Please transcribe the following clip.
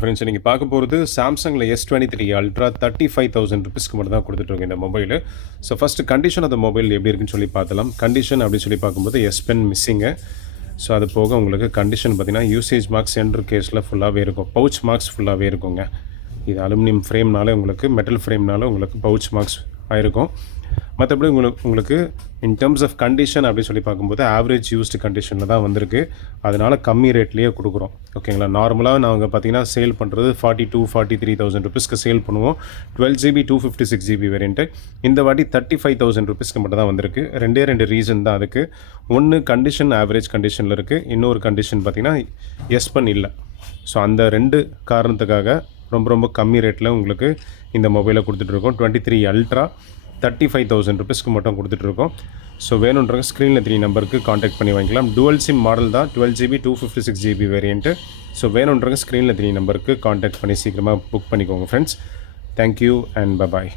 Friends நீங்கள் பார்க்க போகிறது சாம்சங்கில் S23 அல்ட்ரா ₹35,000 மட்டும் தான் கொடுத்துட்ருக்கோம் இந்த mobile. So first condition of the mobile எப்படி இருக்குன்னு சொல்லி பார்த்தலாம். கண்டிஷன் அப்படின்னு சொல்லி பார்க்கும்போது எஸ் பென் மிஸ்ஸிங்கு. ஸோ அது போக உங்களுக்கு கண்டிஷன் பார்த்திங்கன்னா யூசேஜ் மார்க்ஸ் சென்டர் கேஸில் ஃபுல்லாகவே இருக்கும், பவுச் மார்க்ஸ் ஃபுல்லாகவே இருக்குங்க. இது அலுமினியம் ஃப்ரேம்னால உங்களுக்கு, மெட்டல் ஃப்ரேம்னால உங்களுக்கு பவுச் மார்க்ஸ் ஆகிருக்கும். மற்றபடி உங்களுக்கு இன் டேர்ம்ஸ் ஆஃப் கண்டிஷன் அப்படின்னு சொல்லி பார்க்கும்போது ஆவரேஜ் யூஸ்டு கண்டிஷனில் தான் வந்திருக்கு. அதனால் கம்மி ரேட்லேயே கொடுக்குறோம். ஓகேங்களா. நார்மலாக நாங்கள் பார்த்தீங்கன்னா சேல் பண்ணுறது ₹42,000-43,000 சேல் பண்ணுவோம். 12GB 256GB variant. இந்த வாட்டி ₹35,000 மட்டும் தான் வந்திருக்கு. ரெண்டு ரீசன் தான் அதுக்கு. ஒன்று கண்டிஷன் ஆவரேஜ் கண்டிஷனில் இருக்குது, இன்னொரு கண்டிஷன் பார்த்திங்கன்னா எஸ் பென் இல்லை. ஸோ அந்த ரெண்டு காரணத்துக்காக ரொம்ப கம்மி ரேட்டில் உங்களுக்கு இந்த மொபைலை கொடுத்துட்ருக்கோம். 23 அல்ட்ரா ₹35,000 மட்டும் கொடுத்துட்ருக்கோம். ஸோ வேணுன்றவங்க ஸ்க்ரீனில் 3 நம்பருக்கு காண்டாக்ட் பண்ணி வாங்கிக்கலாம். டுவல் சிம் மாடல் தான், 12GB 256GB வேரியண்ட்டு. ஸோ வேணுன்றவங்க ஸ்க்ரீனில் 3 நம்பருக்கு காண்டாக்ட் பண்ணி சீக்கிரமாக புக் பண்ணிக்கோங்க ஃப்ரெண்ட்ஸ். Thank you and bye bye.